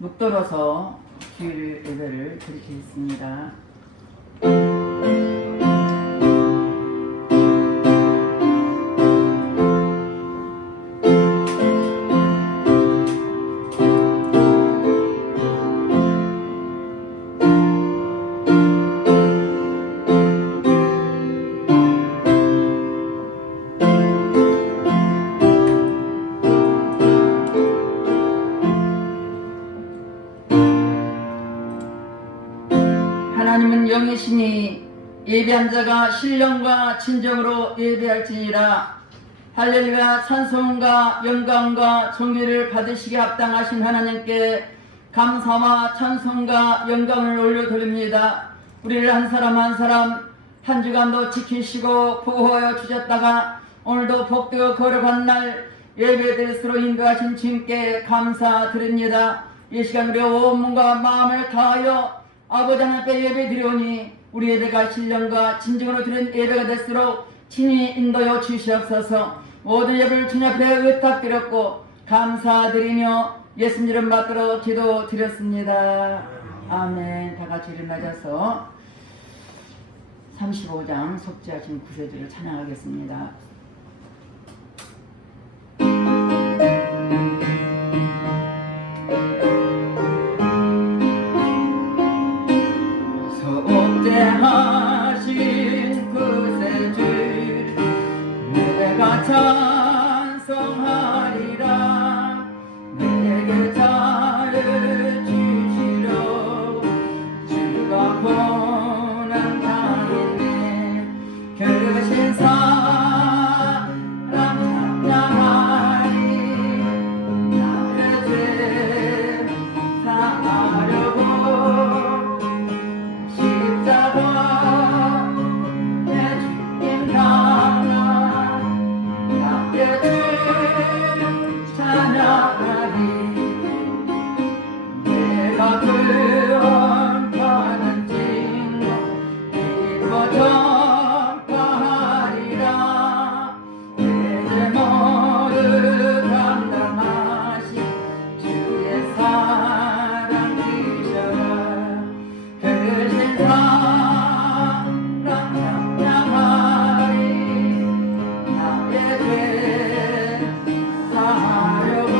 묵돌어서 주일 예배를 드리겠습니다. 하나님은 영이시니 예배한 자가 신령과 진정으로 예배할지니라. 할렐루야. 찬송과 영광과 존귀를 받으시기에 합당하신 하나님께 감사와 찬송과 영광을 올려드립니다. 우리를 한 사람 한 사람 한 주간도 지키시고 보호하여 주셨다가 오늘도 복되어 거룩한 날 예배드릴수록 인도하신 주님께 감사드립니다. 이 시간 우리 온 몸과 마음을 다하여 아버지 하나님께 예배드리오니 우리 예배가 신령과 진정으로 드린 예배가 될수록 친히 인도하여 주시옵소서. 모든 예배를 주님 앞에 의탁드렸고 감사드리며 예수님 이름 받들어 기도드렸습니다. 아멘. 다같이 일어나셔서 35장 속죄하신 구세주를 찬양하겠습니다. 속죄하신 구세주 내가 찬송하리라. 내게 자를 주시려 주가 고난 당했네. 그신 사랑 찬양하리. 나를 죄 사하려고 십자가 내 주님 당한 나의 죄 찬양하리. 내가 구원받은 증거 이루어 전파하리라. 내 죄 모두 감당하신 주의 사랑 크셔라. 크신 사랑 찬양하리. 나의 죄 사하려고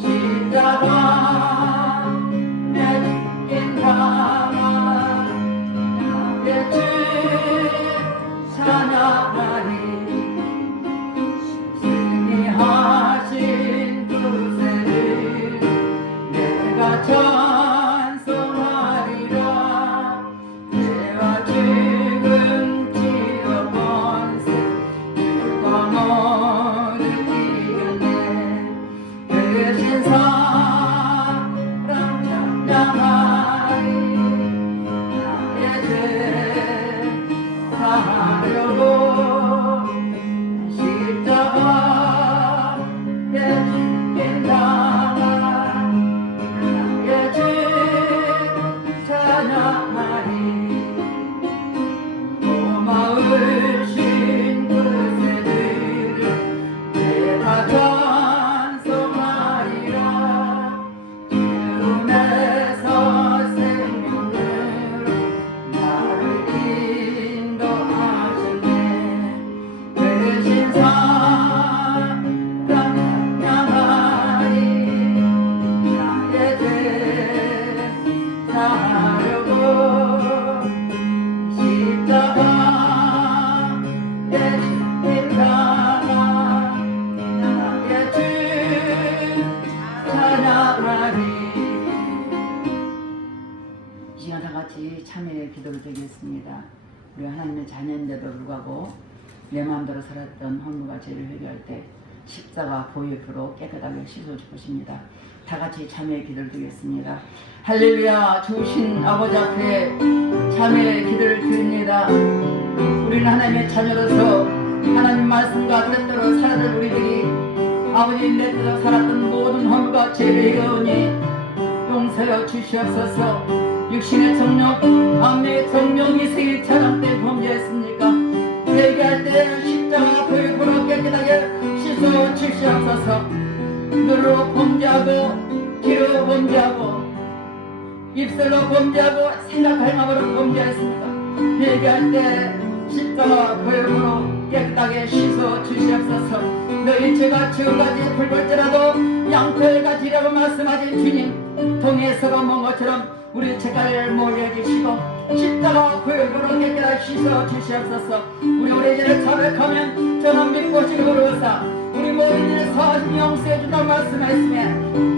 십자가 내 죽긴 당한 나의 죄 찬양하리. 승리하신 구세주 내가 찬송하리라. 죄와 죽음 지옥 번세 주가 모두 이겼네. 크신 사랑 찬양하리. 나의 죄 사하려고 십자가 내 죽긴 당한 나의 죄 찬양하리. 고마우신 구세주를 내가 찬송하리라. 주님에서 생명으로 나를 인도하시네. 크신 사랑 찬양하리. 나의 죄 사하려고 십자가 내 죽긴 당한 나의 죄 찬양하리. 이 시간 다같이 참회의 기도를 드리겠습니다. 우리 하나님의 자녀인데도 불구하고 내 마음대로 살았던 허물과 죄를 회개할 때 십자가 보혈로 깨끗하게 씻어줄 것입니다. 다같이 참회의 기도를 드리겠습니다. 할렐루야. 주신 아버지 앞에 참회의 기도를 드립니다. 우리는 하나님의 자녀로서 하나님 말씀과 뜻대로 살아갈 우리들이 아버지님 내 뜻대로 살았던 모든 허물과 죄를 회개하오니 용서하여 주시옵소서. 육신의 정욕, 암의 정욕, 이생의 차량 때 범죄했습니까? 회개할 때 십자가 보혈로 깨끗하게 씻어 주시옵소서. 너로 범죄하고 귀로 범죄하고 입술로 범죄하고 생각할 마음으로 범죄했습니다. 회개할 때 십자가 보혈로 깨끗하게 씻어 주시옵소서. 너희 죄가 지금까지 붉을지라도 양털같이라고 말씀하신 주님, 동해서가 먼 것처럼 우리 죄를 몰려주시고 십자가 보혈로 깨끗하게 씻어 주시옵소서. 우리 죄를 자백하면 저는 믿고 지그러워서 우리 모든 일을 사하신 용서해 준다고 말씀하시며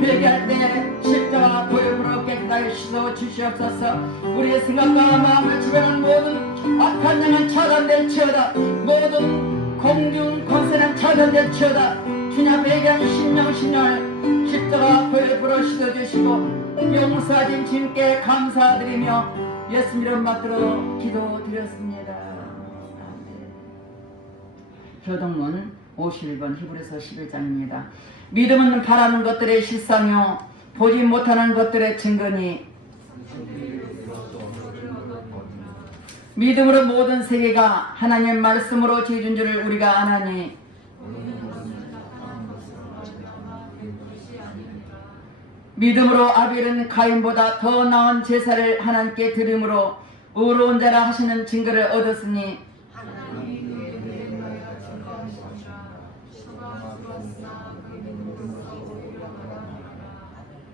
회개할 때 십자가 보혈로 깨끗하게 씻어 주시옵소서. 우리의 생각과 마음을 주변한 모든 악한 영은 차단될지어다. 모든 공중 권세는 차단될지어다. 주님 앞에 회개하는 신령을 십자가 보혈로 씻어주시고 용서하신 주님께 감사드리며 예수님 이름 받들어 기도드렸습니다. 아멘. 교동문 51번 히브리서 11장입니다. 믿음은 바라는 것들의 실상이요 보지 못하는 것들의 증거니 믿음으로 모든 세계가 하나님의 말씀으로 지어준 줄을 우리가 아나니 믿음으로 아벨은 가인보다 더 나은 제사를 하나님께 드림으로 의로운 자라 하시는 증거를 얻었으니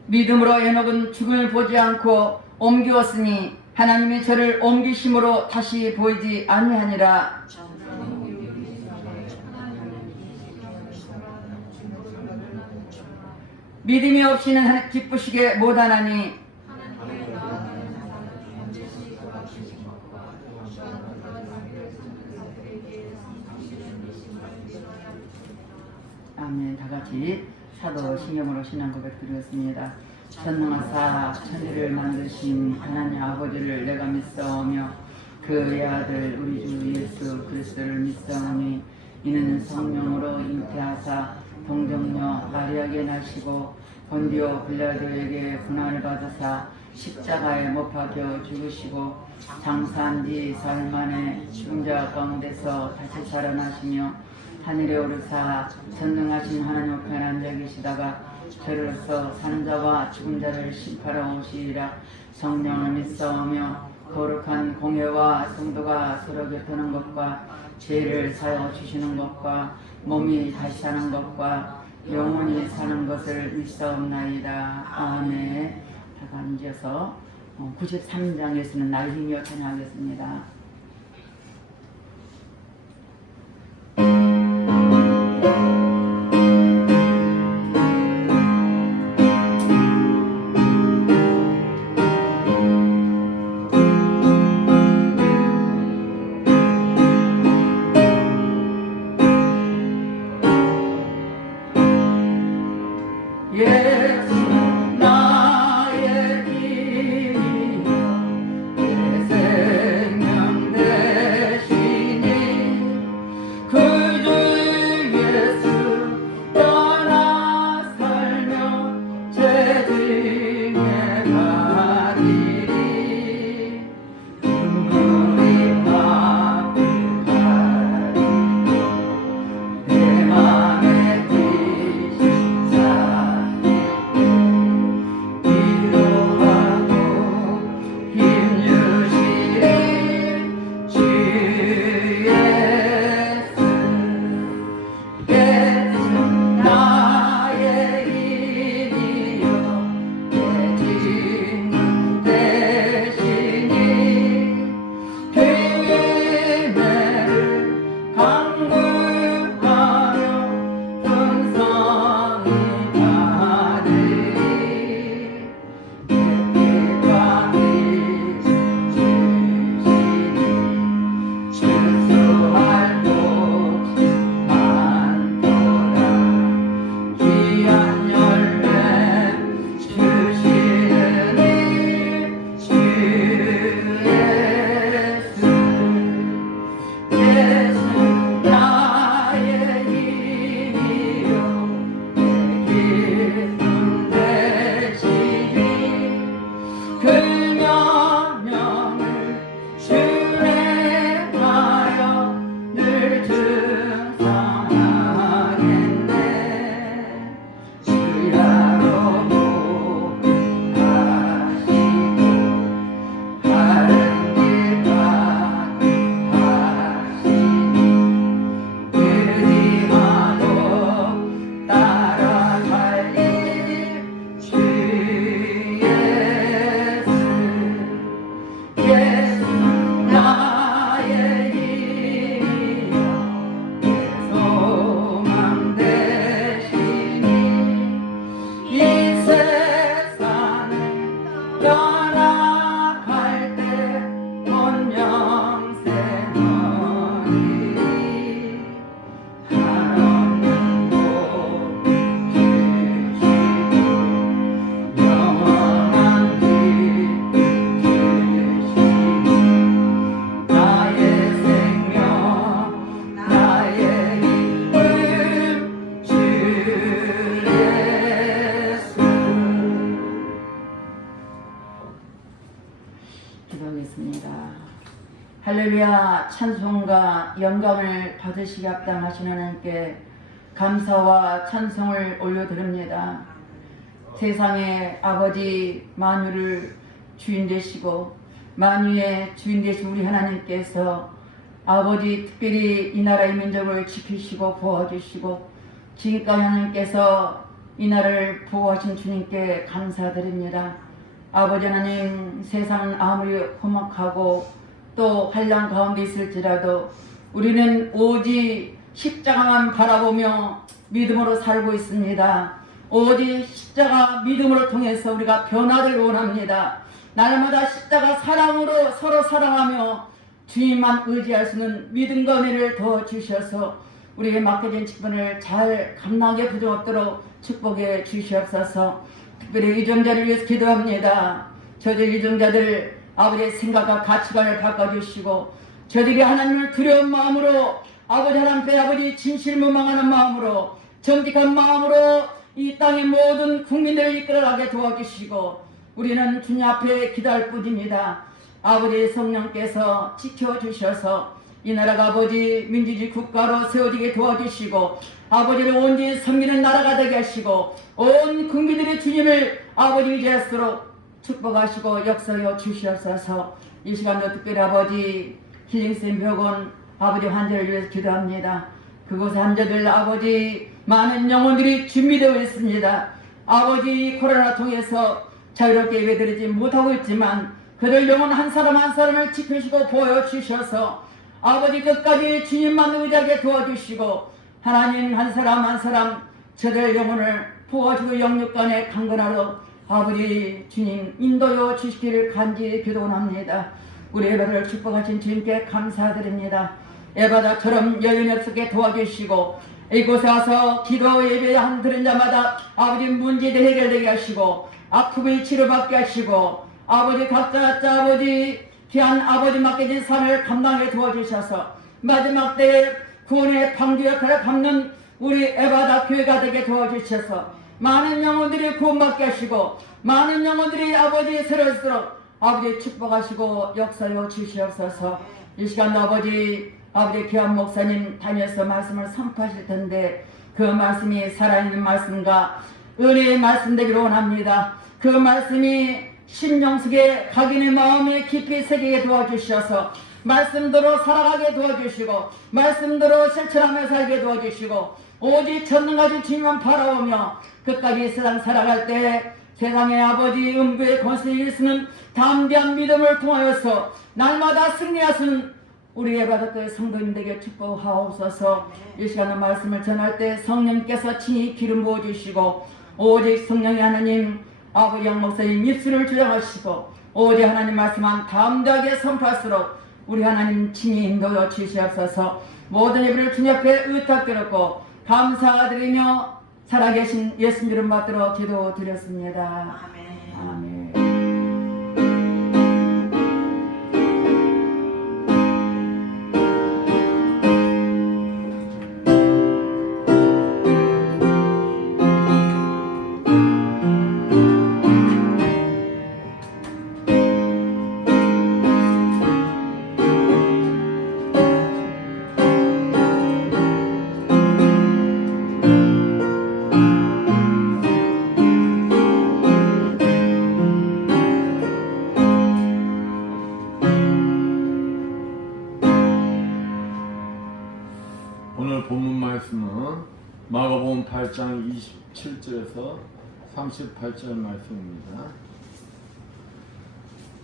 믿음으로 에녹은 죽음을 보지 않고 옮기었으니 하나님이 저를 옮기심으로 다시 보이지 아니하니라. 믿음이 없이는 하나님 기쁘시게 못하나니 아멘. 다같이 사도 신경으로 신앙 고백 드렸습니다. 전능하사 천지를 만드신 하나님 아버지를 내가 믿사오며 그의 아들 우리 주 예수 그리스도를 믿사오니 이는 성령으로 잉태하사 동정녀 마리아에게 나시고 본디오 빌라도에게 고난을 받으사 십자가에 못 박혀 죽으시고 장사한 지 사흘 만에 죽은 자 가운데서 다시 살아나시며 하늘에 오르사 전능하신 하나님 우편에 앉아 계시다가 저로서 사는 자와 죽은 자를 심판하러 오시리라. 성령을 믿사오며 거룩한 공회와 성도가 서로 곁드는 것과 죄를 사여 주시는 것과 몸이 다시 사는 것과 영원히 사는 것을 믿사옵나이다. 아멘. 다 앉아서 93장에서는 날 힘이여 찬양하겠습니다. 할렐루야 찬송과 영광을 받으시기 합당하신 하나님께 감사와 찬송을 올려드립니다. 세상의 아버지 만유를 주인 되시고 만유의 주인 되신 우리 하나님께서 아버지 특별히 이 나라의 민족을 지키시고 보호해주시고 지금까지 하나님께서 이 나라를 보호하신 주님께 감사드립니다. 아버지 하나님, 세상 아무리 험악하고 또 환난 가운데 있을지라도 우리는 오직 십자가만 바라보며 믿음으로 살고 있습니다. 오직 십자가 믿음으로 통해서 우리가 변화를 원합니다. 날마다 십자가 사랑으로 서로 사랑하며 주님만 의지할 수 있는 믿음과 은혜를 더 주셔서 우리에게 맡겨진 직분을 잘 감당하게 부족없도록 축복해 주시옵소서. 특별히 유정자를 위해서 기도합니다. 저들 유정자들 아버지의 생각과 가치관을 바꿔주시고 저들이 하나님을 두려운 마음으로 아버지 하나님께 아버지 진실무망하는 마음으로 정직한 마음으로 이 땅의 모든 국민들을 이끌어가게 도와주시고 우리는 주님 앞에 기도할 뿐입니다. 아버지 성령께서 지켜주셔서 이 나라가 아버지 민주주의 국가로 세워지게 도와주시고 아버지를 온전히 섬기는 나라가 되게 하시고 온 국민들이 주님을 아버지 의지할수록 축복하시고 역사여 주시옵소서. 이 시간도 특별히 아버지 힐링센 병원 아버지 환자를 위해서 기도합니다. 그곳 환자들 아버지 많은 영혼들이 준비되어 있습니다. 아버지 코로나 통해서 자유롭게 예배드리지 못하고 있지만 그들 영혼 한 사람 한 사람을 지키시고 보여주셔서 아버지 끝까지 주님만 의지하게 도와주시고 하나님 한 사람 한 사람 저들 영혼을 보호하시고 영육간에 강건하러 아버지 주님 인도여 주시기를 간절히 기도합니다. 우리 예배를 축복하신 주님께 감사드립니다. 예배다처럼 여윤 없게 도와주시고 이곳에 와서 기도 예배한 들은 자마다 아버지 문제들 해결되게 하시고 아픔을 치료받게 하시고 아버지 각자 아버지 귀한 아버지 맡겨진 삶을 감당하게 도와주셔서 마지막 때에 구원의 방주 역할을 갖는 우리 에바다 교회가 되게 도와주셔서 많은 영혼들이 구원받게 하시고 많은 영혼들이 아버지 새로울수록 아버지 축복하시고 역사여 주시옵소서. 이 시간도 아버지 귀한 목사님 다녀서 말씀을 선포하실 텐데 그 말씀이 살아있는 말씀과 은혜의 말씀 되기를 원합니다. 그 말씀이 심령 속에 각인의 마음에 깊이 새기게 도와주셔서 말씀대로 살아가게 도와주시고 말씀대로 실천하며 살게 도와주시고 오직 전능하신 주님만 바라보며 끝까지 세상 살아갈 때 세상의 아버지 음부의 권세를 일쓰는 담대한 믿음을 통하여서 날마다 승리하시는 우리 예배자의 성도님들에게 축복하옵소서. 이 시간의 말씀을 전할 때 성령께서 친히 기름 부어주시고 오직 성령의 하나님 아버지 양 목사님 입술을 주장하시고 오직 하나님 말씀만 담대하게 선포할수록 우리 하나님 친히 인도여 주시옵소서. 모든 예배를 주님 앞에 의탁드렸고 감사드리며 살아계신 예수님 이름 받들어 기도드렸습니다. 아멘. 오늘 본문 말씀은 마가복음 8장 27절에서 38절 말씀입니다.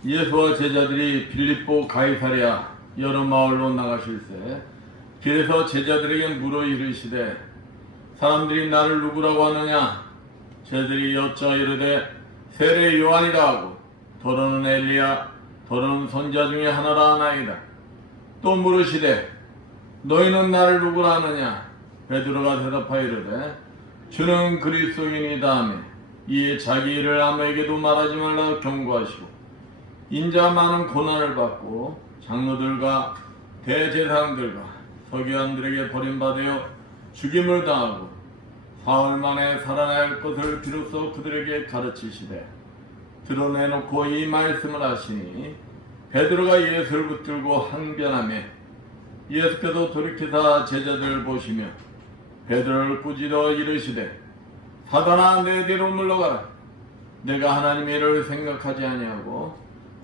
예수와 제자들이 빌립보 가이사랴 여러 마을로 나가실새 길에서 제자들에게 물어 이르시되 사람들이 나를 누구라고 하느냐? 제자들이 여짜 이르되 세례 요한이라 하고 더러는 엘리야 더러는 선지자 중에 하나라 하나이다. 또 물으시되 너희는 나를 누구라 하느냐? 베드로가 대답하여 이르되 주는 그리스도인이다 하며 이에 자기 일을 아무에게도 말하지 말라 경고하시고 인자 많은 고난을 받고 장로들과 대제사장들과 서기관들에게 버림받아 죽임을 당하고 사흘 만에 살아날 것을 비로소 그들에게 가르치시되 드러내놓고 이 말씀을 하시니 베드로가 예수를 붙들고 항변하며 예수께서 돌이키사 제자들을 보시며 베드로를 꾸짖어 이르시되 사단아 내 뒤로 물러가라. 내가 하나님의 일을 생각하지 아니하고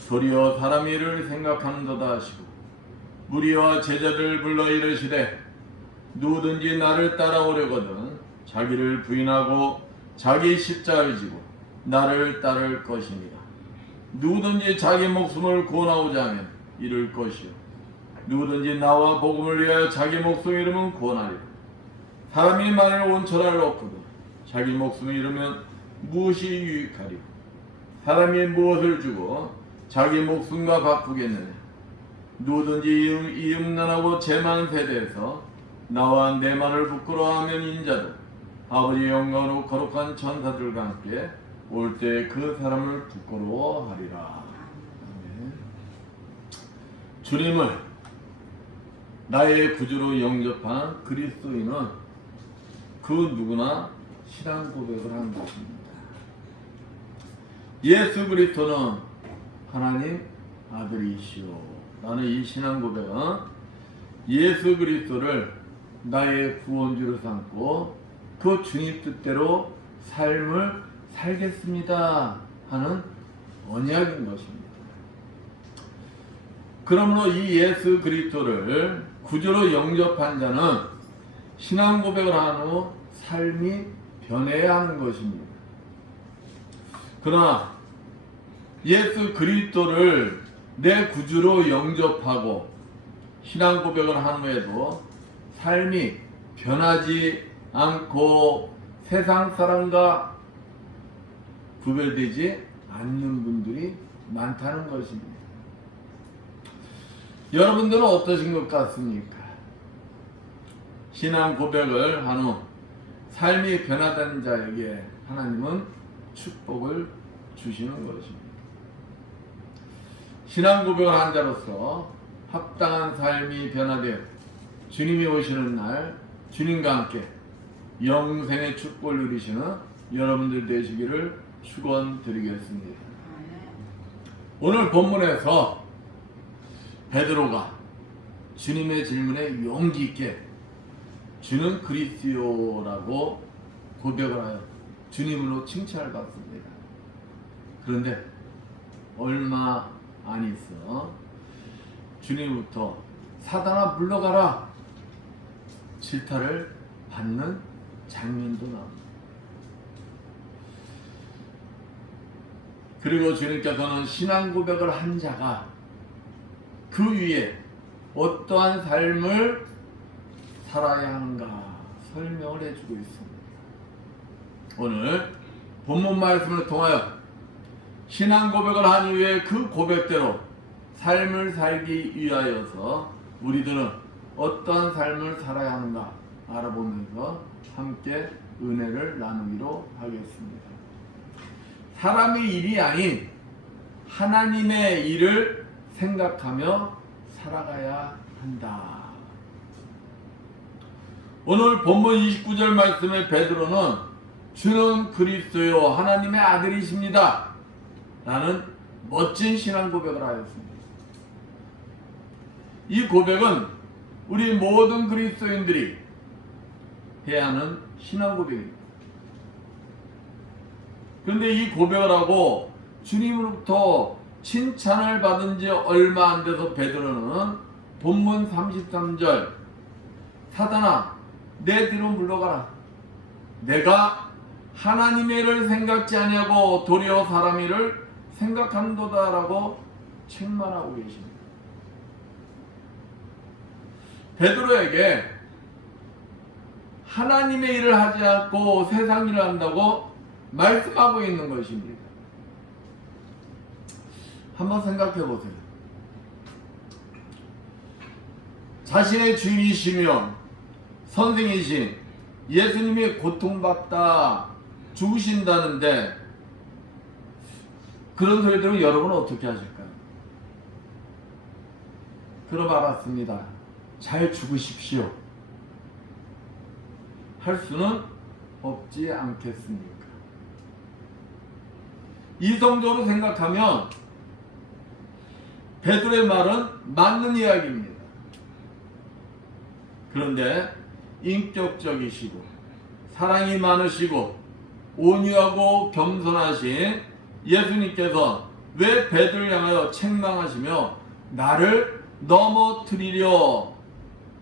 도리어 사람의 일을 생각하는도다 하시고 무리와 제자들을 불러 이르시되 누구든지 나를 따라오려거든 자기를 부인하고 자기 십자가를 지고 나를 따를 것입니다. 누구든지 자기 목숨을 구원하고자 하면 잃을 것이요 누구든지 나와 복음을 위하여 자기 목숨을 잃으면 구원하리라. 사람이 만일 온 천하를 얻고도 자기 목숨을 잃으면 무엇이 유익하리요? 사람이 무엇을 주고 자기 목숨과 바꾸겠느냐? 누구든지 이 음란하고 재만 세대에서 나와 내 말을 부끄러워하면 인자도 아버지 영광으로 거룩한 천사들과 함께 올 때 그 사람을 부끄러워하리라. 아멘. 주님을 나의 구주로 영접한 그리스도인은 그 누구나 신앙 고백을 한 것입니다. 예수 그리스도는 하나님 아들이시오. 나는 이 신앙 고백은 예수 그리스도를 나의 구원주로 삼고 그 주님 뜻대로 삶을 살겠습니다 하는 언약인 것입니다. 그러므로 이 예수 그리스도를 구주로 영접한 자는 신앙 고백을 한 후 삶이 변해야 하는 것입니다. 그러나 예수 그리스도를 내 구주로 영접하고 신앙 고백을 한 후에도 삶이 변하지 않고 세상 사람과 구별되지 않는 분들이 많다는 것입니다. 여러분들은 어떠신 것 같습니까? 신앙 고백을 한 후 삶이 변화된 자에게 하나님은 축복을 주시는 것입니다. 신앙 고백을 한 자로서 합당한 삶이 변화되어 주님이 오시는 날 주님과 함께 영생의 축복을 누리시는 여러분들 되시기를 축원드리겠습니다. 오늘 본문에서 베드로가 주님의 질문에 용기 있게 주는 그리스도라고 고백을 하여 주님으로 칭찬을 받습니다. 그런데 얼마 안 있어 주님부터 사단아 물러가라 질타를 받는 장면도 나옵니다. 그리고 주님께서는 신앙 고백을 한 자가 그 위에 어떠한 삶을 살아야 하는가 설명을 해주고 있습니다. 오늘 본문 말씀을 통하여 신앙 고백을 한 이후에 그 고백대로 삶을 살기 위하여서 우리들은 어떠한 삶을 살아야 하는가 알아보면서 함께 은혜를 나누기로 하겠습니다. 사람의 일이 아닌 하나님의 일을 생각하며 살아가야 한다. 오늘 본문 29절 말씀에 베드로는 주는 그리스도요 하나님의 아들이십니다 라는 멋진 신앙 고백을 하였습니다. 이 고백은 우리 모든 그리스도인들이 해야 하는 신앙 고백입니다. 그런데 이 고백을 하고 주님으로부터 칭찬을 받은 지 얼마 안 돼서 베드로는 본문 33절 사단아 내 뒤로 물러가라. 내가 하나님의 일을 생각지 아니하고 도리어 사람 일을 생각한도다 라고 책망하고 계십니다. 베드로에게 하나님의 일을 하지 않고 세상 일을 한다고 말씀하고 있는 것입니다. 한번 생각해 보세요. 자신의 주인이시며 선생이신 예수님이 고통받다 죽으신다는데 그런 소리 들으면 여러분은 어떻게 하실까요? 그럼 알았습니다. 잘 죽으십시오. 할 수는 없지 않겠습니까? 이성적으로 생각하면 베드로의 말은 맞는 이야기입니다. 그런데 인격적이시고 사랑이 많으시고 온유하고 겸손하신 예수님께서 왜 베드로를 향하여 책망하시며 나를 넘어뜨리려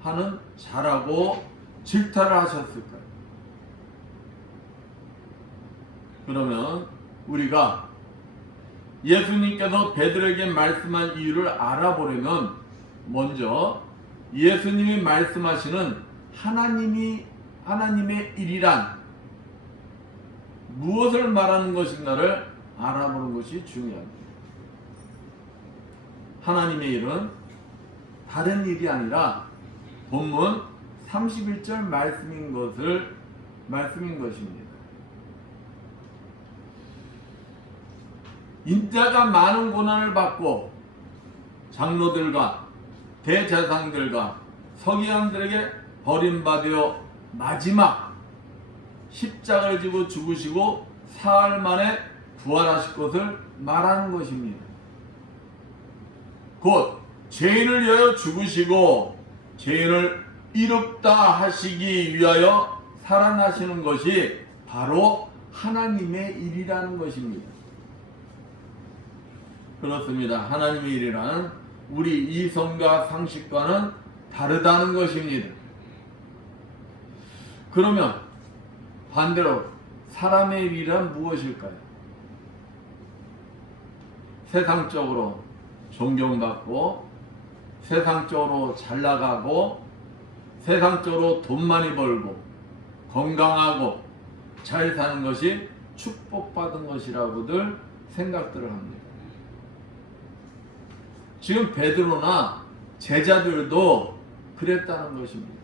하는 자라고 질타를 하셨을까요? 그러면 우리가 예수님께서 베드로에게 말씀한 이유를 알아보려면 먼저 예수님이 말씀하시는 하나님의 일이란 무엇을 말하는 것인가를 알아보는 것이 중요합니다. 하나님의 일은 다른 일이 아니라 본문 31절 말씀인 것입니다. 인자가 많은 고난을 받고 장로들과 대제사장들과 서기관들에게 버림받아 마지막 십자가를 지고 죽으시고 사흘 만에 부활하실 것을 말하는 것입니다. 곧 죄인을 위하여 죽으시고 죄인을 이롭다 하시기 위하여 살아나시는 것이 바로 하나님의 일이라는 것입니다. 그렇습니다. 하나님의 일이란 우리 이성과 상식과는 다르다는 것입니다. 그러면 반대로 사람의 일이란 무엇일까요? 세상적으로 존경받고 세상적으로 잘나가고 세상적으로 돈 많이 벌고 건강하고 잘 사는 것이 축복받은 것이라고들 생각들을 합니다. 지금 베드로나 제자들도 그랬다는 것입니다.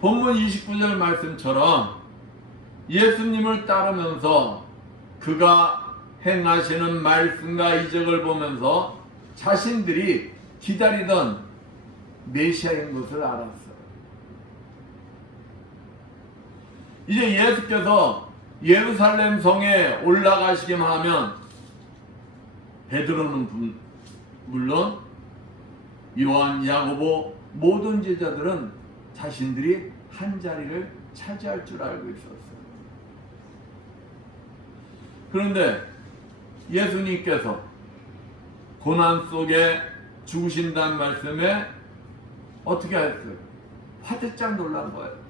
본문 29절 말씀처럼 예수님을 따르면서 그가 행하시는 말씀과 이적을 보면서 자신들이 기다리던 메시아인 것을 알았어요. 이제 예수께서 예루살렘 성에 올라가시기만 하면 베드로는 물론 요한, 야고보 모든 제자들은 자신들이 한 자리를 차지할 줄 알고 있었어요. 그런데 예수님께서 고난 속에 죽으신다는 말씀에 어떻게 했어요? 화들짝 놀란 거예요.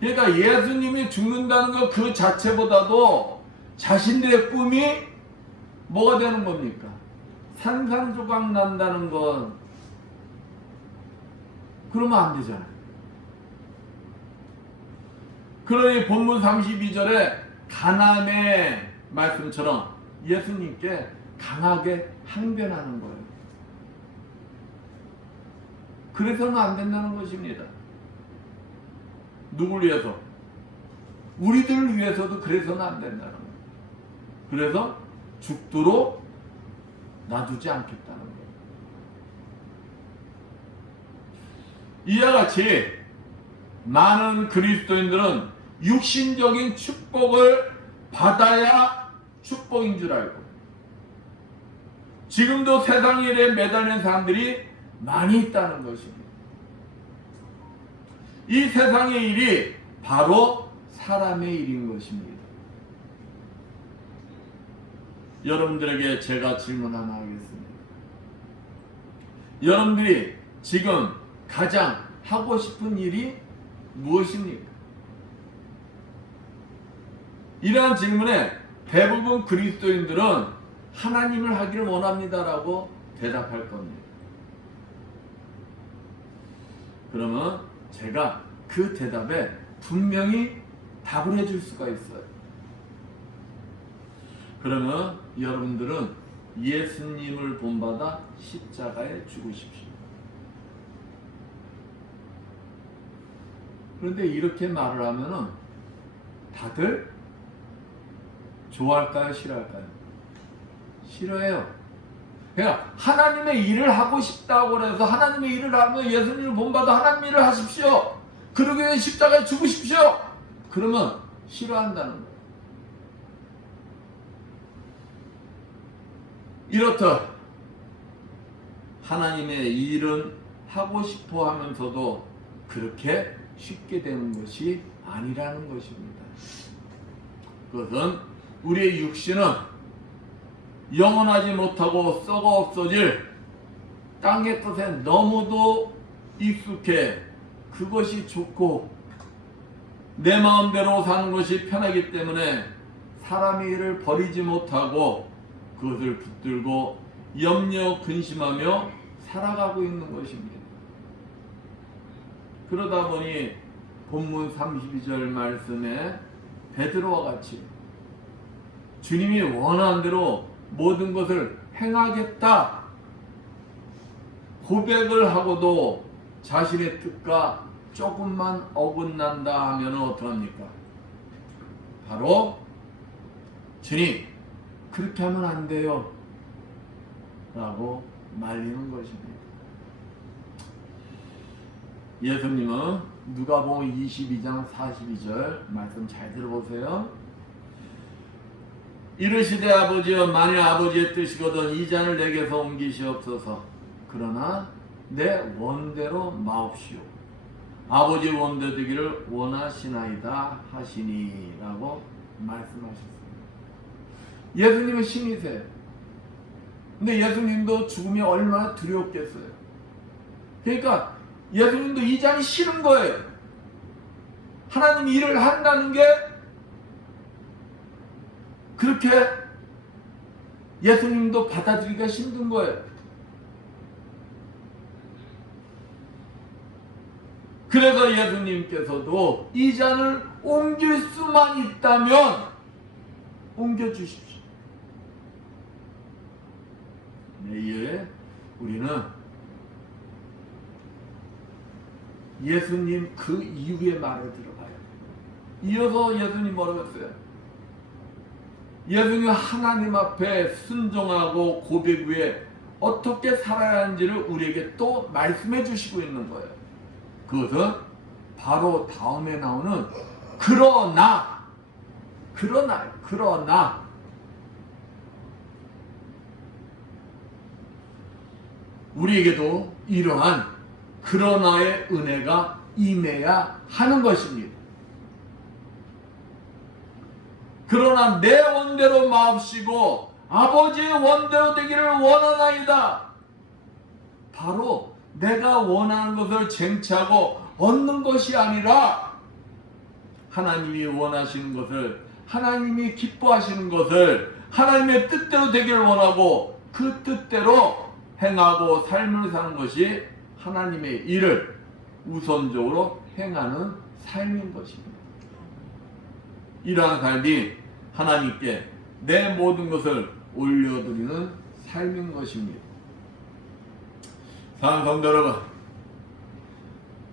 그러니까 예수님이 죽는다는 것 그 자체보다도 자신들의 꿈이 뭐가 되는 겁니까? 산산조각 난다는 건 그러면 안 되잖아요. 그러니 본문 32절에 가나안의 말씀처럼 예수님께 강하게 항변하는 거예요. 그래서는 안 된다는 것입니다. 누굴 위해서? 우리들 위해서도 그래서는 안 된다는 거예요. 그래서 죽도록 놔두지 않겠다는 거예요. 이와 같이 많은 그리스도인들은 육신적인 축복을 받아야 축복인 줄 알고 지금도 세상 일에 매달린 사람들이 많이 있다는 것입니다. 이 세상의 일이 바로 사람의 일인 것입니다. 여러분들에게 제가 질문 하나 하겠습니다. 여러분들이 지금 가장 하고 싶은 일이 무엇입니까? 이러한 질문에 대부분 그리스도인들은 하나님을 하기를 원합니다라고 대답할 겁니다. 그러면 제가 그 대답에 분명히 답을 해줄 수가 있어요. 그러면 여러분들은 예수님을 본받아 십자가에 죽으십시오. 그런데 이렇게 말을 하면은 다들 좋아할까요? 싫어할까요? 싫어해요. 그러니까 하나님의 일을 하고 싶다고 해서 하나님의 일을 하면 예수님을 본받아 하나님 일을 하십시오. 그러기 위해 십자가에 죽으십시오. 그러면 싫어한다는 거예요. 이렇다. 하나님의 일은 하고 싶어 하면서도 그렇게 쉽게 되는 것이 아니라는 것입니다. 그것은 우리의 육신은 영원하지 못하고 썩어 없어질 땅의 것에 너무도 익숙해 그것이 좋고 내 마음대로 사는 것이 편하기 때문에 사람의 일을 버리지 못하고 그것을 붙들고 염려 근심하며 살아가고 있는 것입니다. 그러다 보니 본문 32절 말씀에 베드로와 같이 주님이 원하는 대로 모든 것을 행하겠다 고백을 하고도 자신의 뜻과 조금만 어긋난다 하면 어떡합니까? 바로 주님 그렇게 하면 안 돼요 라고 말리는 것입니다. 예수님은 누가복음 22장 42절 말씀 잘 들어보세요. 이르시되 아버지여 만일 아버지의 뜻이거든 이 잔을 내게서 옮기시옵소서. 그러나 내 원대로 마옵시오. 아버지 원대 되기를 원하시나이다 하시니 라고 말씀하셨습니다. 예수님은 신이세요. 근데 예수님도 죽음이 얼마나 두려웠겠어요. 그러니까 예수님도 이 잔이 싫은 거예요. 하나님이 일을 한다는 게 그렇게 예수님도 받아들이기가 힘든 거예요. 그래서 예수님께서도 이 잔을 옮길 수만 있다면 옮겨주십시오. 내일 우리는 예수님 그 이후의 말을 들어봐야 돼요. 이어서 예수님 뭐라고 했어요? 예수님 하나님 앞에 순종하고 고백 후에 어떻게 살아야 하는지를 우리에게 또 말씀해 주시고 있는 거예요. 그것은 바로 다음에 나오는 그러나 우리에게도 이러한 그러나의 은혜가 임해야 하는 것입니다. 그러나 내 원대로 마옵시고 아버지의 원대로 되기를 원하나이다. 바로 내가 원하는 것을 쟁취하고 얻는 것이 아니라 하나님이 원하시는 것을, 하나님이 기뻐하시는 것을 하나님의 뜻대로 되기를 원하고 그 뜻대로 행하고 삶을 사는 것이 하나님의 일을 우선적으로 행하는 삶인 것입니다. 이러한 삶이 하나님께 내 모든 것을 올려드리는 삶인 것입니다. 사랑하는 성도 여러분,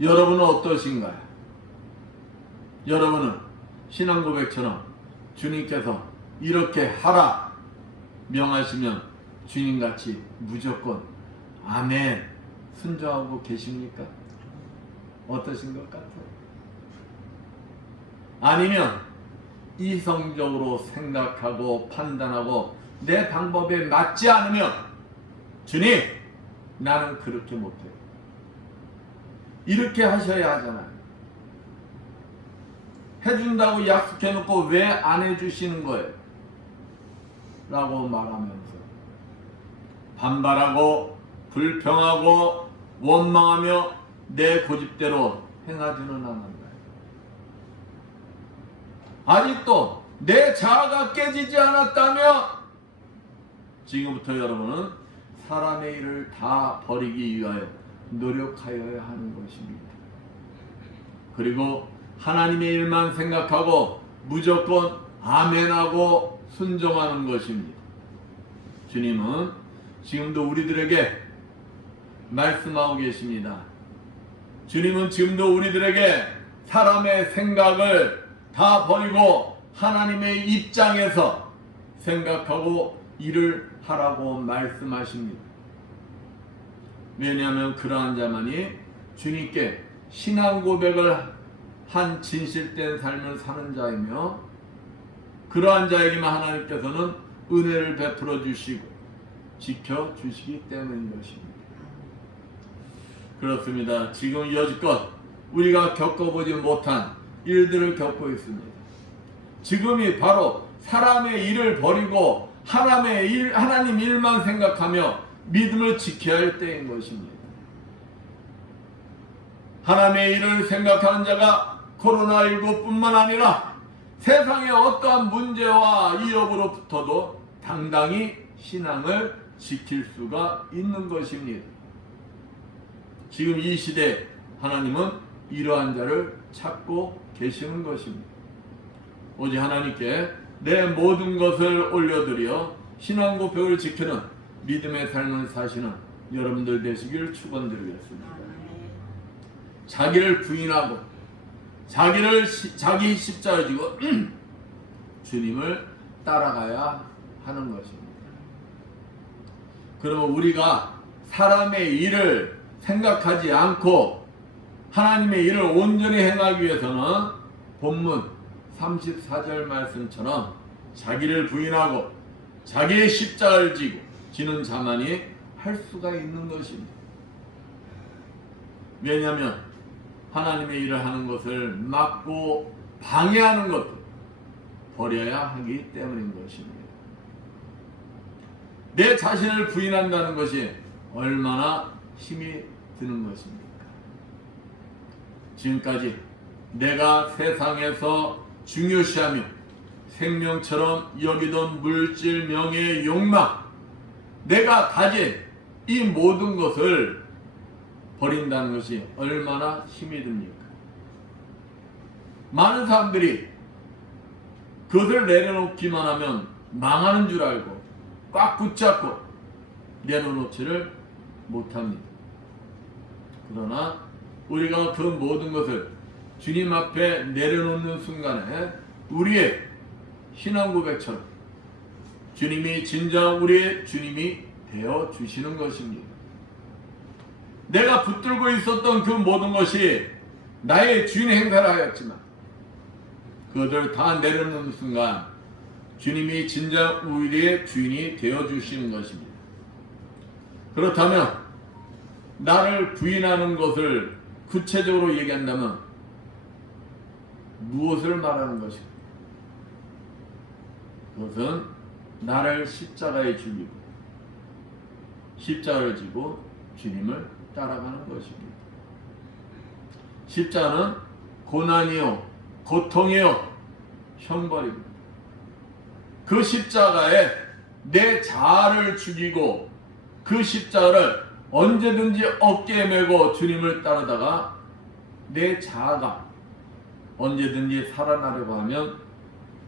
여러분은 어떠신가요? 여러분은 신앙 고백처럼 주님께서 이렇게 하라 명하시면 주님같이 무조건 아멘 순종하고 계십니까? 어떠신 것 같아요? 아니면 이성적으로 생각하고 판단하고 내 방법에 맞지 않으면 주님 나는 그렇게 못해요. 이렇게 하셔야 하잖아요. 해준다고 약속해놓고 왜 안 해주시는 거예요? 라고 말하면서 반발하고 불평하고 원망하며 내 고집대로 행하지는 않는다. 아직도 내 자아가 깨지지 않았다면 지금부터 여러분은 사람의 일을 다 버리기 위하여 노력하여야 하는 것입니다. 그리고 하나님의 일만 생각하고 무조건 아멘하고 순종하는 것입니다. 주님은 지금도 우리들에게 말씀하고 계십니다. 주님은 지금도 우리들에게 사람의 생각을 다 버리고 하나님의 입장에서 생각하고 일을 하라고 말씀하십니다. 왜냐하면 그러한 자만이 주님께 신앙 고백을 한 진실된 삶을 사는 자이며 그러한 자에게만 하나님께서는 은혜를 베풀어 주시고 지켜주시기 때문인 것입니다. 그렇습니다. 지금 여지껏 우리가 겪어보지 못한 일들을 겪고 있습니다. 지금이 바로 사람의 일을 버리고 하나님 일만 생각하며 믿음을 지켜야 할 때인 것입니다. 하나님의 일을 생각하는 자가 코로나19뿐만 아니라 세상의 어떠한 문제와 위협으로부터도 당당히 신앙을 지킬 수가 있는 것입니다. 지금 이 시대에 하나님은 이러한 자를 찾고 계시는 것입니다. 오직 하나님께 내 모든 것을 올려드려 신앙 고백을 지키는 믿음의 삶을 사시는 여러분들 되시길 축원드리겠습니다. 자기를 부인하고 자기 십자가를 지고 주님을 따라가야 하는 것입니다. 그러면 우리가 사람의 일을 생각하지 않고 하나님의 일을 온전히 행하기 위해서는 본문 34절 말씀처럼 자기를 부인하고 자기의 십자가를 지는 자만이 할 수가 있는 것입니다. 왜냐하면 하나님의 일을 하는 것을 막고 방해하는 것도 버려야 하기 때문인 것입니다. 내 자신을 부인한다는 것이 얼마나 힘이 드는 것입니까? 지금까지 내가 세상에서 중요시하며 생명처럼 여기던 물질, 명예, 욕망, 내가 가진 이 모든 것을 버린다는 것이 얼마나 힘이 듭니까? 많은 사람들이 그것을 내려놓기만 하면 망하는 줄 알고 꽉 붙잡고 내려놓지를 못합니다. 그러나 우리가 그 모든 것을 주님 앞에 내려놓는 순간에 우리의 신앙 고백처럼 주님이 진정 우리의 주님이 되어 주시는 것입니다. 내가 붙들고 있었던 그 모든 것이 나의 주인 행사를 하였지만 그것을 다 내려놓는 순간 주님이 진정 우리의 주인이 되어 주시는 것입니다. 그렇다면 나를 부인하는 것을 구체적으로 얘기한다면 무엇을 말하는 것입니까? 그것은 나를 십자가에 죽이고 십자가를 지고 주님을 따라가는 것입니다. 십자가는 고난이요, 고통이요, 형벌입니다. 그 십자가에 내 자아를 죽이고 그 십자가를 언제든지 어깨에 메고 주님을 따르다가 내 자아가 언제든지 살아나려고 하면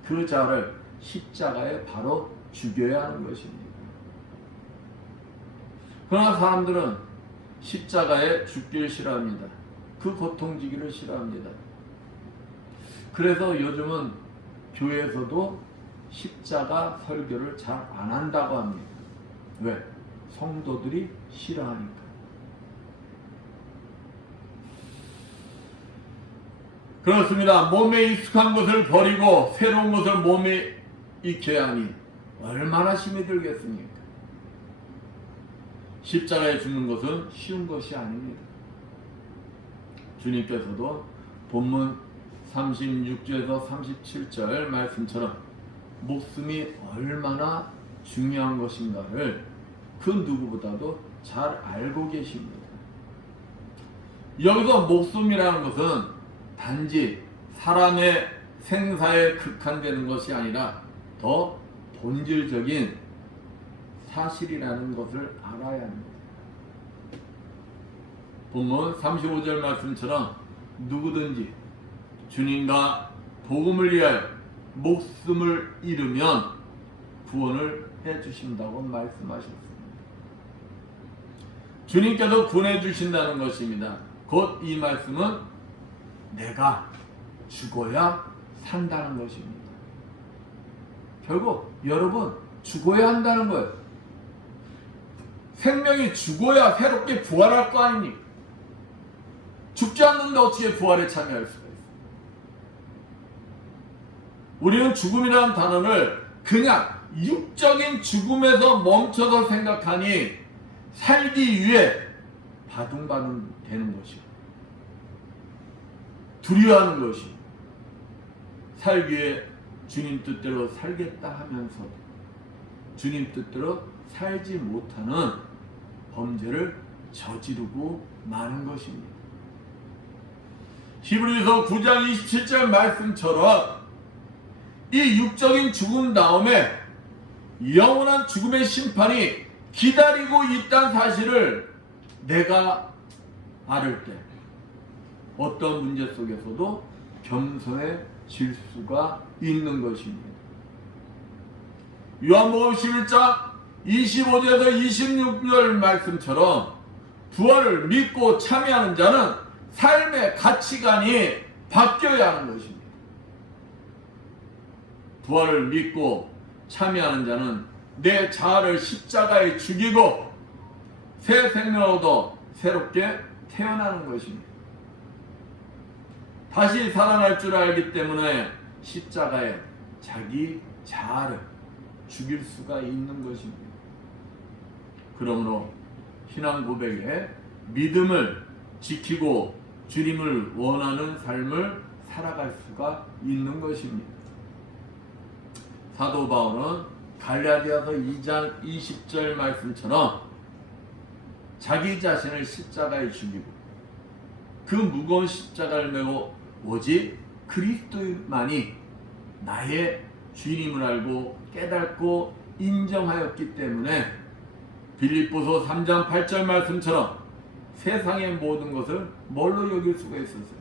그 자아를 십자가에 바로 죽여야 하는 것입니다. 그러나 사람들은 십자가에 죽기를 싫어합니다. 그 고통지기를 싫어합니다. 그래서 요즘은 교회에서도 십자가 설교를 잘 안 한다고 합니다. 왜? 성도들이 싫어하니까. 그렇습니다. 몸에 익숙한 것을 버리고 새로운 것을 몸에 익혀야 하니 얼마나 힘이 들겠습니까? 십자가에 죽는 것은 쉬운 것이 아닙니다. 주님께서도 본문 36절에서 37절 말씀처럼 목숨이 얼마나 중요한 것인가를 그 누구보다도 잘 알고 계십니다. 여기서 목숨이라는 것은 단지 사람의 생사에 극한되는 것이 아니라 더 본질적인 사실이라는 것을 알아야 합니다. 본문 35절 말씀처럼 누구든지 주님과 복음을 위하여 목숨을 잃으면 구원을 해주신다고 말씀하셨습니다. 주님께서 구원해 주신다는 것입니다. 곧 이 말씀은 내가 죽어야 산다는 것입니다. 결국 여러분 죽어야 한다는 거예요. 생명이 죽어야 새롭게 부활할 거 아닙니까? 죽지 않는데 어떻게 부활에 참여할 수가 있어요? 우리는 죽음이라는 단어를 그냥 육적인 죽음에서 멈춰서 생각하니 살기 위해 바둥바둥 되는 것이요. 두려워하는 것이 살기 위해 주님 뜻대로 살겠다 하면서도 주님 뜻대로 살지 못하는 범죄를 저지르고 마는 것입니다. 히브리서 9장 27절 말씀처럼 이 육적인 죽음 다음에 영원한 죽음의 심판이 기다리고 있다는 사실을 내가 알을 때 어떤 문제 속에서도 겸손해질 수가 있는 것입니다. 요한복음 11장 25절에서 26절 말씀처럼 부활을 믿고 참여하는 자는 삶의 가치관이 바뀌어야 하는 것입니다. 부활을 믿고 참여하는 자는 내 자아를 십자가에 죽이고 새 생명으로 새롭게 태어나는 것입니다. 다시 살아날 줄 알기 때문에 십자가에 자기 자아를 죽일 수가 있는 것입니다. 그러므로 신앙 고백에 믿음을 지키고 주님을 원하는 삶을 살아갈 수가 있는 것입니다. 사도 바울은 갈라디아서 2장 20절 말씀처럼 자기 자신을 십자가에 죽이고 그 무거운 십자가를 메고 오직 그리스도만이 나의 주님을 알고 깨닫고 인정하였기 때문에 빌립보서 3장 8절 말씀처럼 세상의 모든 것을 뭘로 여길 수가 있었어요?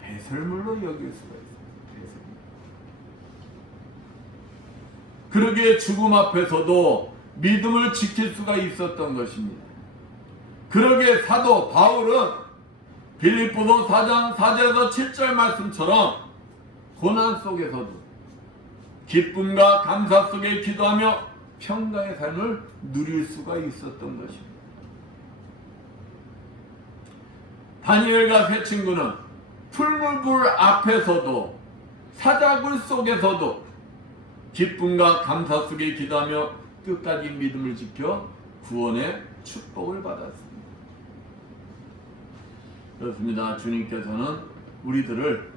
배설물로 여길 수가 있어요. 배설물. 그러기에 죽음 앞에서도 믿음을 지킬 수가 있었던 것입니다. 그러기에 사도 바울은 빌립보서 4장 4절에서 7절 말씀처럼 고난 속에서도 기쁨과 감사 속에 기도하며 평강의 삶을 누릴 수가 있었던 것입니다. 다니엘과 세 친구는 풀무불 앞에서도 사자굴 속에서도 기쁨과 감사 속에 기도하며 끝까지 믿음을 지켜 구원의 축복을 받았습니다. 그렇습니다. 주님께서는 우리들을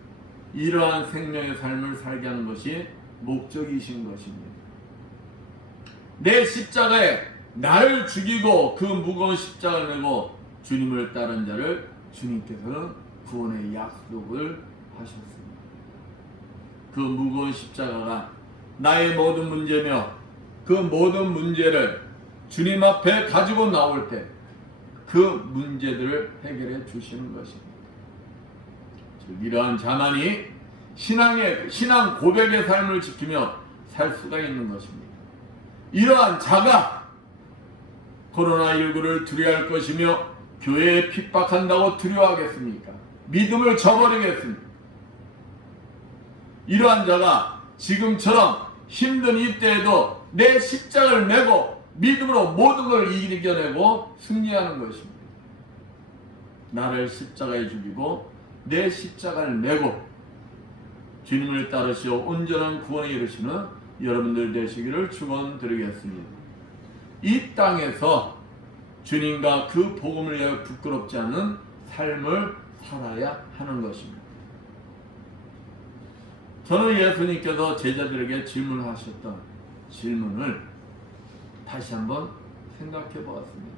이러한 생명의 삶을 살게 하는 것이 목적이신 것입니다. 내 십자가에 나를 죽이고 그 무거운 십자가를 메고 주님을 따른 자를 주님께서는 구원의 약속을 하셨습니다. 그 무거운 십자가가 나의 모든 문제며 그 모든 문제를 주님 앞에 가지고 나올 때 그 문제들을 해결해 주시는 것입니다. 이러한 자만이 신앙 고백의 삶을 지키며 살 수가 있는 것입니다. 이러한 자가 코로나19를 두려워할 것이며 교회에 핍박한다고 두려워하겠습니까? 믿음을 저버리겠습니까? 이러한 자가 지금처럼 힘든 이때에도 내 십자가를 메고 믿음으로 모든 걸 이겨내고 승리하는 것입니다. 나를 십자가에 죽이고 내 십자가를 메고 주님을 따르시어 온전한 구원에 이르시는 여러분들 되시기를 축원드리겠습니다. 이 땅에서 주님과 그 복음을 위하여 부끄럽지 않은 삶을 살아야 하는 것입니다. 저는 예수님께서 제자들에게 질문하셨던 질문을 다시 한번 생각해 보았습니다.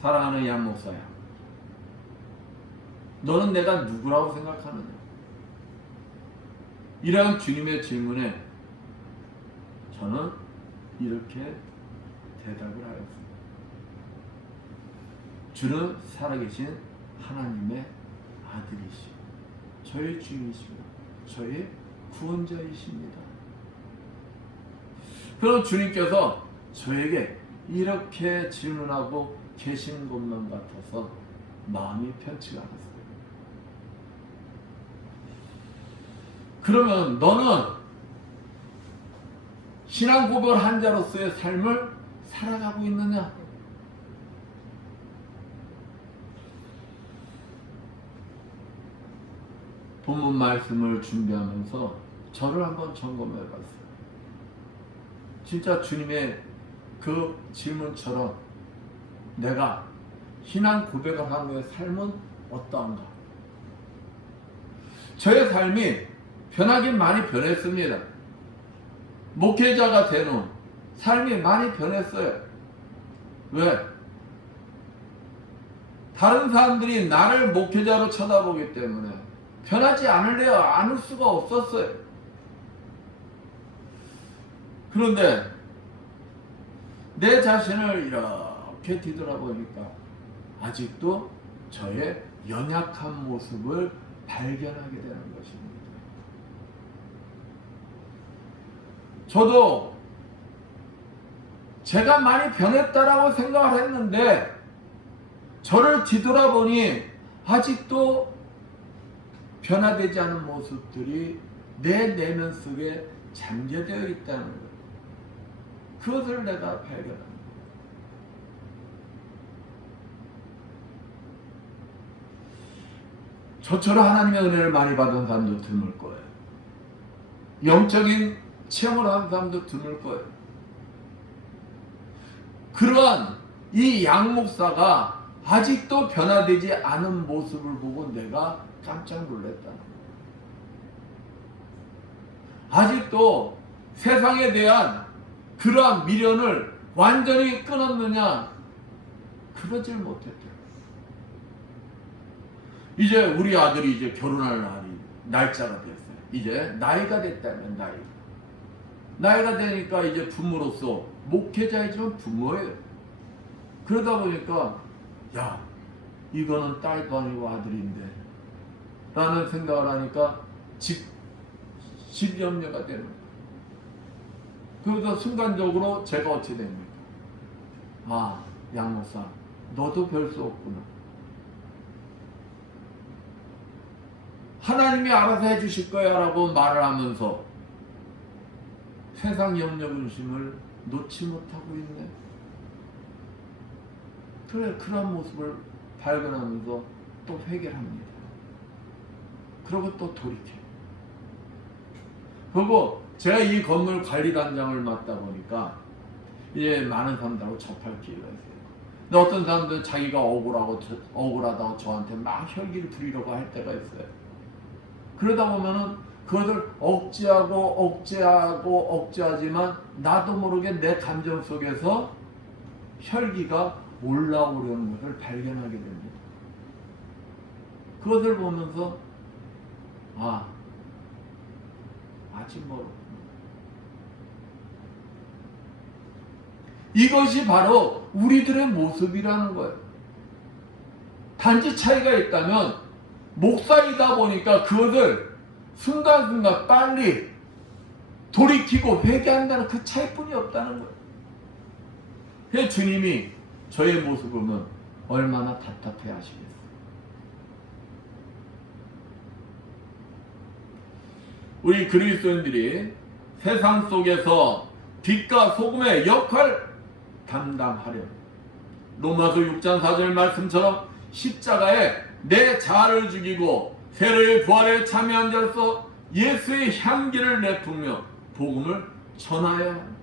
사랑하는 양 목사야, 너는 내가 누구라고 생각하느냐? 이러한 주님의 질문에 저는 이렇게 대답을 하였습니다. 주는 살아계신 하나님의 아들이시고 저의 주인이시고 저의 구원자이십니다. 그럼 주님께서 저에게 이렇게 질문하고 계신 것만 같아서 마음이 편치가 않았어요. 그러면 너는 신앙 고백을 한 자로서의 삶을 살아가고 있느냐? 본문 말씀을 준비하면서 저를 한번 점검해 봤어요. 진짜 주님의 그 질문처럼 내가 신앙 고백을 한 후의 삶은 어떠한가? 저의 삶이 변하긴 많이 변했습니다. 목회자가 된 후 삶이 많이 변했어요. 왜? 다른 사람들이 나를 목회자로 쳐다보기 때문에 변하지 않을 수가 없었어요. 그런데 내 자신을 이렇게 뒤돌아보니까 아직도 저의 연약한 모습을 발견하게 되는 것입니다. 저도 제가 많이 변했다라고 생각을 했는데 저를 뒤돌아보니 아직도 변화되지 않은 모습들이 내 내면 속에 잠재되어 있다는 것. 그것을 내가 발견합니다. 저처럼 하나님의 은혜를 많이 받은 사람도 드물 거예요. 영적인 체험을 한 사람도 드물 거예요. 그러한 이 양 목사가 아직도 변화되지 않은 모습을 보고 내가 깜짝 놀랐다는 거예요. 아직도 세상에 대한 그러한 미련을 완전히 끊었느냐? 그러질 못했대요. 이제 우리 아들이 이제 결혼할 날짜가 됐어요. 이제 나이가 됐다면 나이가 되니까 이제 부모로서 목회자이지만 부모예요. 그러다 보니까 야, 이거는 딸도 아니고 아들인데 라는 생각을 하니까 집염려가 되는 거예요. 그래서 순간적으로 제가 어찌 됩니까? 아, 양 목사, 너도 별 수 없구나. 하나님이 알아서 해주실 거야 라고 말을 하면서 세상 염려 근심을 놓지 못하고 있네. 그래, 그런 모습을 발견하면서 또 회개를 합니다. 그리고 또 돌이켜요. 그리고 제가 이 건물 관리단장을 맡다 보니까 이제 많은 사람들하고 접할 기회가 있어요. 근데 어떤 사람들은 자기가 억울하다고 저한테 막 혈기를 부리려고 할 때가 있어요. 그러다 보면은 그것을 억제하지만 나도 모르게 내 감정 속에서 혈기가 올라오려는 것을 발견하게 됩니다. 그것을 보면서 아직 멀었구나. 이것이 바로 우리들의 모습이라는 거예요. 단지 차이가 있다면 목사이다 보니까 그것을 순간순간 빨리 돌이키고 회개한다는 그 차이뿐이 없다는 거예요. 그래서 주님이 저의 모습을 보면 얼마나 답답해 하시겠어요. 우리 그리스도인들이 세상 속에서 빛과 소금의 역할을 담당하려면 로마서 6장 4절 말씀처럼 십자가에 내 자아를 죽이고 세례의 부활에 참여한 자로서 예수의 향기를 내뿜며 복음을 전하여야 합니다.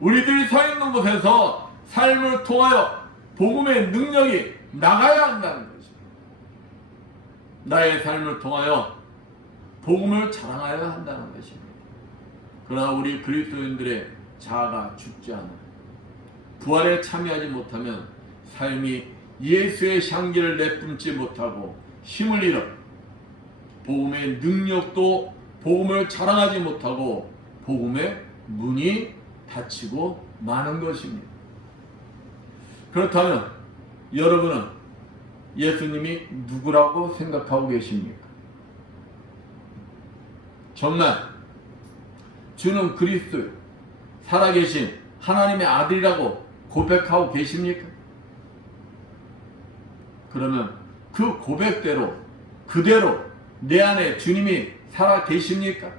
우리들이 서 있는 곳에서 삶을 통하여 복음의 능력이 나가야 한다는 것입니다. 나의 삶을 통하여 복음을 자랑하여야 한다는 것입니다. 그러나 우리 그리스도인들의 자아가 죽지 않아 부활에 참여하지 못하면 삶이 예수의 향기를 내뿜지 못하고 힘을 잃어 복음의 능력도 복음을 자랑하지 못하고 복음의 문이 닫히고 마는 것입니다. 그렇다면 여러분은 예수님이 누구라고 생각하고 계십니까? 정말 주는 그리스도 살아계신 하나님의 아들이라고 고백하고 계십니까? 그러면 그 고백대로 그대로 내 안에 주님이 살아계십니까?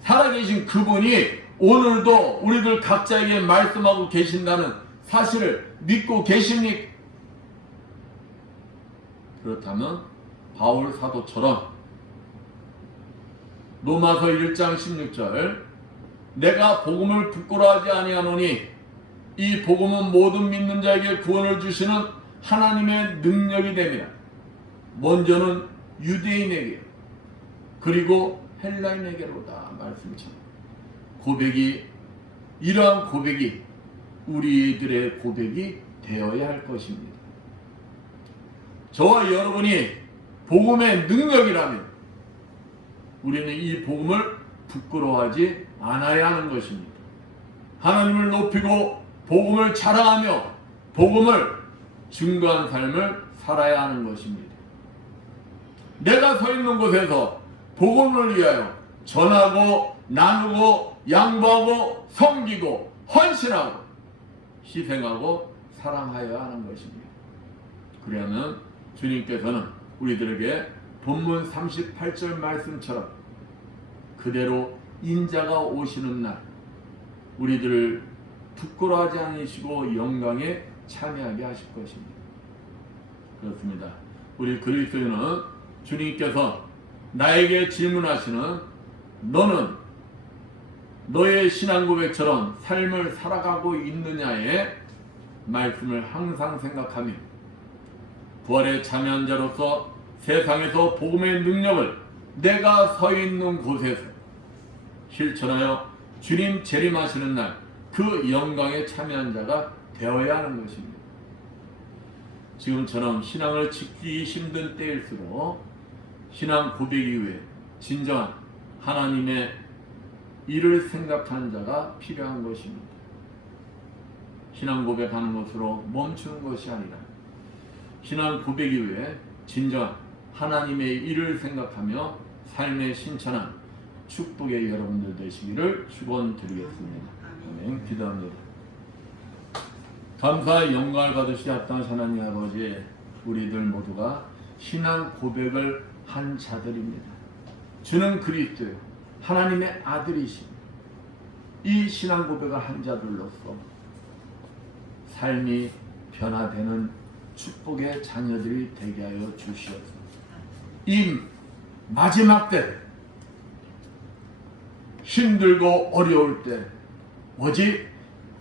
살아계신 그분이 오늘도 우리들 각자에게 말씀하고 계신다는 사실을 믿고 계십니까? 그렇다면 바울 사도처럼 로마서 1장 16절 내가 복음을 부끄러워하지 아니하노니 이 복음은 모든 믿는 자에게 구원을 주시는 하나님의 능력이 됩니다. 먼저는 유대인에게 그리고 헬라인에게로다 말씀처럼 이러한 고백이 우리들의 고백이 되어야 할 것입니다. 저와 여러분이 복음의 능력이라면 우리는 이 복음을 부끄러워하지 않아야 하는 것입니다. 하나님을 높이고 복음을 자랑하며 복음을 증거한 삶을 살아야 하는 것입니다. 내가 서 있는 곳에서 복음을 위하여 전하고 나누고 양보하고 섬기고 헌신하고 희생하고 사랑하여야 하는 것입니다. 그러면 주님께서는 우리들에게 본문 38절 말씀처럼 그대로 인자가 오시는 날 우리들을 부끄러워하지 않으시고 영광에 참여하게 하실 것입니다. 그렇습니다. 우리 그리스도인은 주님께서 나에게 질문하시는 너는 너의 신앙 고백처럼 삶을 살아가고 있느냐의 말씀을 항상 생각하며 부활의 참여한 자로서 세상에서 복음의 능력을 내가 서 있는 곳에서 실천하여 주님 재림하시는 날 그 영광에 참여한 자가 되어야 하는 것입니다. 지금처럼 신앙을 지키기 힘든 때일수록 신앙 고백 이후에 진정한 하나님의 일을 생각하는 자가 필요한 것입니다. 신앙 고백하는 것으로 멈추는 것이 아니라 신앙 고백 이후에 진정한 하나님의 일을 생각하며 삶에 신천한 축복의 여러분들 되시기를 축원드리겠습니다. 아멘. 기도합니다. 감사의 영광을 받으시 합당하신 하나님 아버지, 우리들 모두가 신앙 고백을 한 자들입니다. 주는 그리스도요 하나님의 아들이십니다. 이 신앙 고백을 한 자들로서 삶이 변화되는 축복의 자녀들이 되게 하여 주시옵소서. 이 마지막 때 힘들고 어려울 때 오직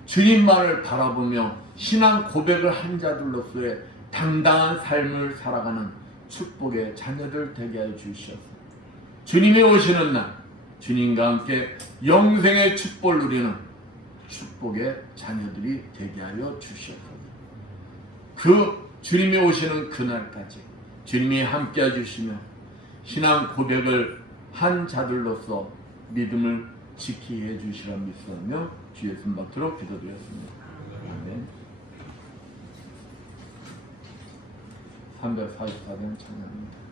주님만을 바라보며 신앙 고백을 한 자들로서의 당당한 삶을 살아가는 축복의 자녀들 되게 하여 주시옵소서. 주님이 오시는 날 주님과 함께 영생의 축복을 누리는 축복의 자녀들이 되게 하여 주시옵소서. 그 주님이 오시는 그날까지 주님이 함께 해주시며 신앙 고백을 한 자들로서 믿음을 지키게 해주시라 믿사오며 주 예수 받도록 기도드렸습니다. 아멘. 344번 찬양입니다.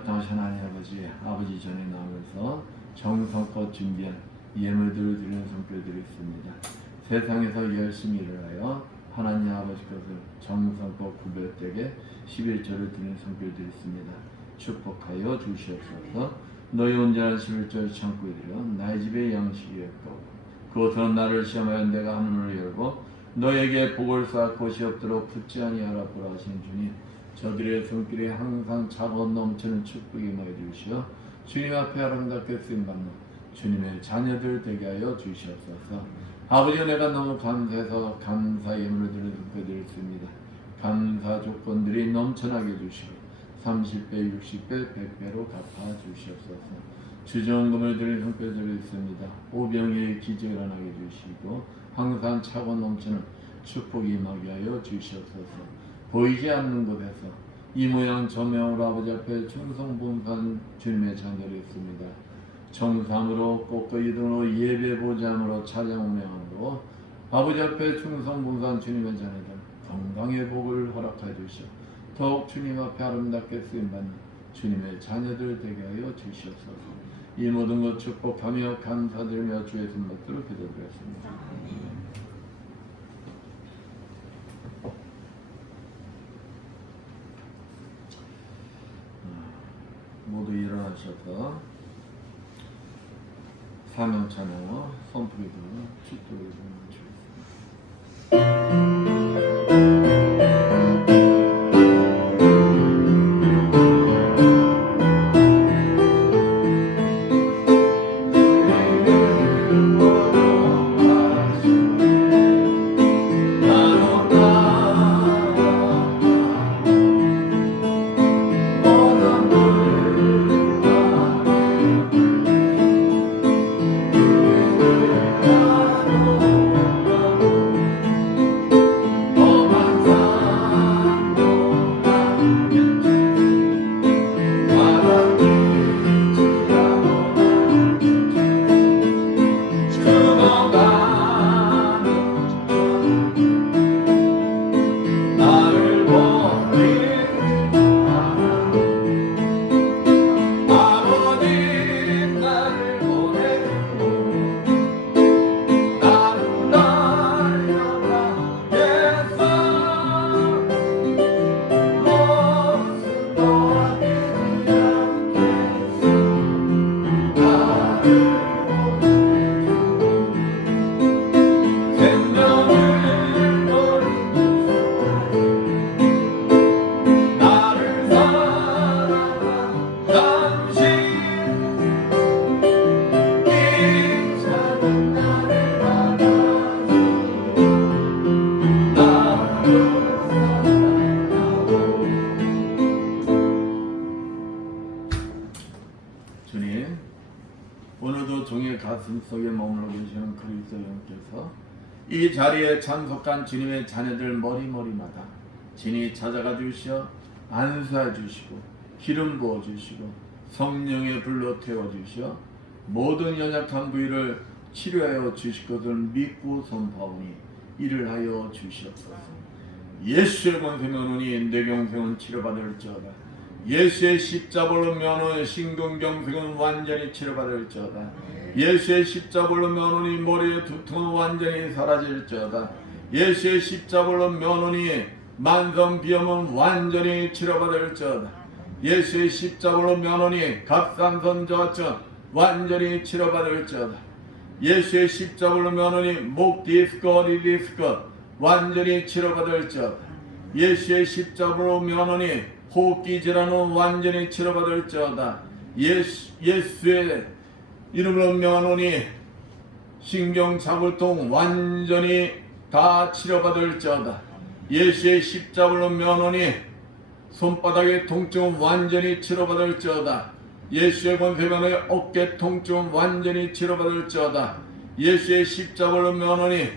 합당하신 하나님 아버지 전에 나오면서 정성껏 준비한 예물들을 드리는 성결드리겠습니다. 세상에서 열심히 일하여 하나님 아버지 것을 정성껏 구별되게 11절을 드리는 성결드리겠습니다. 축복하여 주시옵소서. 너희 온전한 11절 참고 드려 나의 집에 양식이었고 그것은 나를 시험하여 내가 하늘을 열고 너에게 복을 쌓아 것이 없도록 붙지 아니하라 보라 하신 주님, 저들의 손길에 항상 차고 넘치는 축복이 임하여 주시어 주님 앞에 아름답게 쓰임받는 주님의 자녀들 되게 하여 주시옵소서. 아버지, 내가 너무 감사해서 감사 예물을 드리는 성결드리겠습니다. 감사 조건들이 넘쳐나게 주시고 30배, 60배, 100배로 갚아 주시옵소서. 주정금을 드리는 성결드리겠습니다. 오병이의 기적을 일어나게 주시고 항상 차고 넘치는 축복이 임하게 하여 주시옵소서. 보이지 않는 곳에서 이 모양 저 모양으로 아버지 앞에 충성봉사한 주님의 자녀들이 있습니다. 정삼으로 꽃거리 등으로 예배보장으로 찬양운행으로 아버지 앞에 충성봉사한 주님의 자녀들 건강의 복을 허락하여 주시오. 더욱 주님 앞에 아름답게 쓰임받는 주님의 자녀들 되게 하여 주시옵소서. 이 모든 것 축복하며 감사드리며 주의 손목으로 기도드렸습니다. 모두 일어나셔서 사명 찬양으로 선포기도 축도를 주겠습니다. 주님, 오늘도 종의 가슴 속에 머물러 계시는 그리스도 영께서 이 자리에 참석한 주님의 자녀들 머리머리마다 진히 찾아가 주시어 안수해 주시고 기름 부어 주시고 성령의 불로 태워 주시어 모든 연약한 부위를 치료하여 주실 것을 믿고 선포하오니 이를 하여 주시옵소서. 예수의 권세 면허니 내 경생은 치료받을지어다. 예수의 십자벌로 면허 신근경색은 완전히 치료받을지어다. 예수의 십자벌로 면허니 머리의 두통은 완전히 사라질지어다. 예수의 십자벌로 면허니 만성비염은 완전히 치료받을지어다. 예수의 십자벌로 면허니 갑상선 저하증 완전히 치료받을지어다. 예수의 십자벌로 면허니 목 디스크, 어리 디스크 완전히 치료받을지어다. 예수의 십자벌로 면허니 호흡기 질환은 완전히 치료받을지어다. 예수의 이름으로 명하노니 신경자굴통 완전히 다 치료받을지어다. 예수의 십자굴로 명하노니 손바닥의 통증은 완전히 치료받을지어다. 예수의 권세면의 어깨 통증은 완전히 치료받을지어다. 예수의 십자굴로 명하노니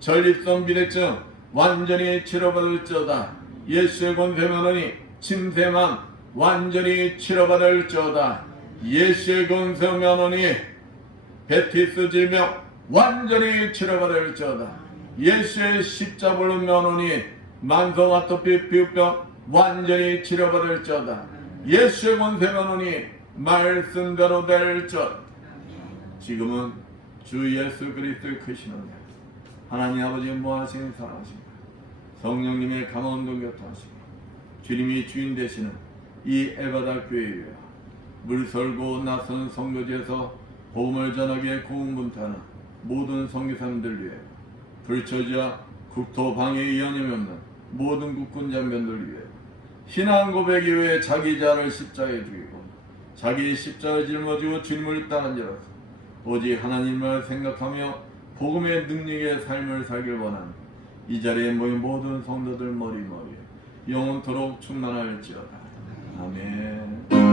전립선 비대증 완전히 치료받을지어다. 예수의 권세면하니 침샘암 완전히 치료받을지어다. 예수의 권세면하니 베티스 질병 완전히 치료받을지어다. 예수의 십자굴로 면하니 만성 아토피 피부병 완전히 치료받을지어다. 예수의 권세가 노니 말씀대로 될것. 지금은 주 예수 그리스도의 크신 은혜, 하나님 아버지 무하신 사랑하심과 성령님의 감화운동 교통하심과 주님이 주인 되시는 이 에바다 교회에 물설고 낯선 선교지에서 복음을 전하기에 고군분투하는 모든 선교사님들 위해, 불처지와 국토 방해에 연임이 없는 모든 국군 장병들 위해, 신앙 고백 이후에 자기 자를 십자가에 죽이고 자기 십자가를 짊어지고 주님을 따른지라서 오직 하나님을 생각하며 복음의 능력의 삶을 살길 원하는 이 자리에 모인 모든 성도들 머리머리에 영원토록 충만할지어다. 아멘.